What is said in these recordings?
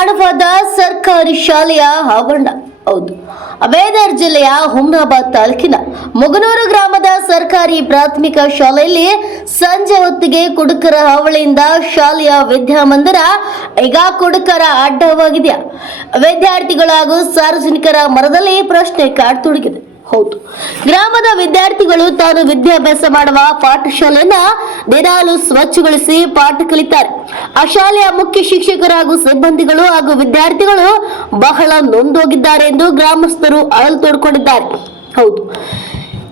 ತಾಣವಾದ ಸರ್ಕಾರಿ ಶಾಲೆಯ ಆವರಣ. ಹೌದು. ಅಬೇದರ್ ಜಿಲ್ಲೆಯ ಹುಮ್ನಾಬಾದ್ ತಾಲೂಕಿನ ಮುಗನೂರು ಗ್ರಾಮದ ಸರ್ಕಾರಿ ಪ್ರಾಥಮಿಕ ಶಾಲೆಯಲ್ಲಿ ಸಂಜೆ ಹೊತ್ತಿಗೆ ಕುಡುಕರ ಹಾವಳಿಯಿಂದ ಶಾಲೆಯ ವಿದ್ಯಾಮಂದಿರ ಈಗ ಕುಡುಕರ ಅಡ್ಡವಾಗಿದೆಯಾ. ವಿದ್ಯಾರ್ಥಿಗಳು ಹಾಗೂ ಸಾರ್ವಜನಿಕರ ಮರದಲ್ಲಿ ಪ್ರಶ್ನೆ ಕಾಡ್ತೊಡಗಿದೆ. ಹೌದು. ಗ್ರಾಮದ ವಿದ್ಯಾರ್ಥಿಗಳು ತಾನು ವಿದ್ಯಾಭ್ಯಾಸ ಮಾಡುವ ಪಾಠಶಾಲೆಯನ್ನ ದಿನಾಲು ಸ್ವಚ್ಛಗೊಳಿಸಿ ಪಾಠ ಕಲಿತಾರೆ. ಆ ಶಾಲೆಯ ಮುಖ್ಯ ಶಿಕ್ಷಕರು ಹಾಗೂ ಸಿಬ್ಬಂದಿಗಳು ಹಾಗೂ ವಿದ್ಯಾರ್ಥಿಗಳು ಬಹಳ ನೊಂದೋಗಿದ್ದಾರೆ ಎಂದು ಗ್ರಾಮಸ್ಥರು ಅಳಲು ತೋಡ್ಕೊಂಡಿದ್ದಾರೆ. ಹೌದು.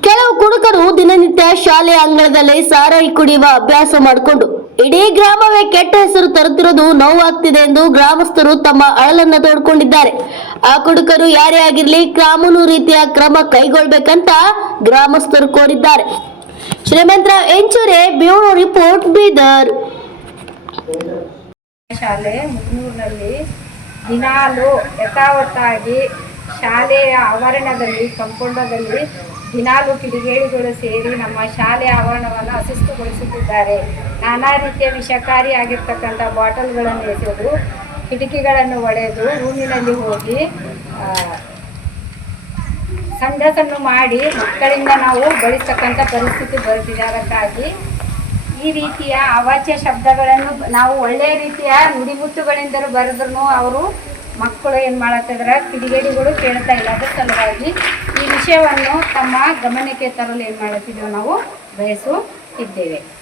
ಕೆಲವು ಕುಡುಕರು ದಿನನಿತ್ಯ ಶಾಲೆ ಅಂಗಳದಲ್ಲಿ ಸಾರಾಯಿ ಕುಡಿಯುವ ಅಭ್ಯಾಸ ಮಾಡಿಕೊಂಡು, ಇಡೀ ಗ್ರಾಮವೇ ಕೆಟ್ಟ ಹೆಸರು ತರುತ್ತಿರುವುದು ನೋವಾಗ್ತಿದೆ ಎಂದು ಗ್ರಾಮಸ್ಥರು ತಮ್ಮ ಅಳಲನ್ನ ತೋಡ್ಕೊಂಡಿದ್ದಾರೆ. ಆ ಕುಡುಕರು ಯಾರೇ ಆಗಿರ್ಲಿ ಕಾನೂನು ರೀತಿಯ ಕ್ರಮ ಕೈಗೊಳ್ಬೇಕಂತ ಗ್ರಾಮಸ್ಥರು ಕೋರಿದ್ದಾರೆ. ಶ್ರೀಮಂತ್ರ ಎಂಚೂರೆ ಬ್ಯೂರೋ ರಿಪೋರ್ಟ್, ಬೀದರ್. ಶಾಲೆ ಮುಗ್ನೂರಿನಲ್ಲಿ ದಿನಾಲು ಯಥಾವತ್ತಾಗಿ ಶಾಲೆಯ ಆವರಣದಲ್ಲಿ ಕಂಪೌಂಡದಲ್ಲಿ ದಿನಾಲು ಕಿಡಿಗೇಡಿಗಳು ಸೇರಿ ನಮ್ಮ ಶಾಲೆ ಆವರಣವನ್ನು ಅಸಿಸ್ತುಗೊಳಿಸುತ್ತಿದ್ದಾರೆ ನಾನಾ ರೀತಿಯ ವಿಷಕಾರಿಯಾಗಿರ್ತಕ್ಕಂಥ ಬಾಟಲ್ಗಳನ್ನು ಎಸೆದು, ಕಿಟಕಿಗಳನ್ನು ಒಡೆದು ರೂಮಿನಲ್ಲಿ ಹೋಗಿ ಸಂಡಸನ್ನು ಮಾಡಿ ಮಕ್ಕಳಿಂದ ನಾವು ಬಳಸ್ತಕ್ಕಂಥ ಪರಿಸ್ಥಿತಿ ಬರುತ್ತಿದೆ. ಅದಕ್ಕಾಗಿ ಈ ರೀತಿಯ ಅವಾಚ್ಯ ಶಬ್ದಗಳನ್ನು ನಾವು ಒಳ್ಳೆಯ ರೀತಿಯ ನುಡಿಮುತ್ತುಗಳಿಂದಲೂ ಬರೆದ್ರೂ ಅವರು ಮಕ್ಕಳು ಏನು ಮಾಡತ್ತಿದ್ರೆ? ಕಿಡಿಗೇಡಿಗಳು ಕೇಳ್ತಾ ಇಲ್ಲ. ಅದ್ರ ಸಲುವಾಗಿ ಈ ವಿಷಯವನ್ನು ತಮ್ಮ ಗಮನಕ್ಕೆ ತರಲು ಏನು ಮಾಡುತ್ತಿದ್ದೇವೆ ನಾವು ಬಯಸುತ್ತಿದ್ದೇವೆ.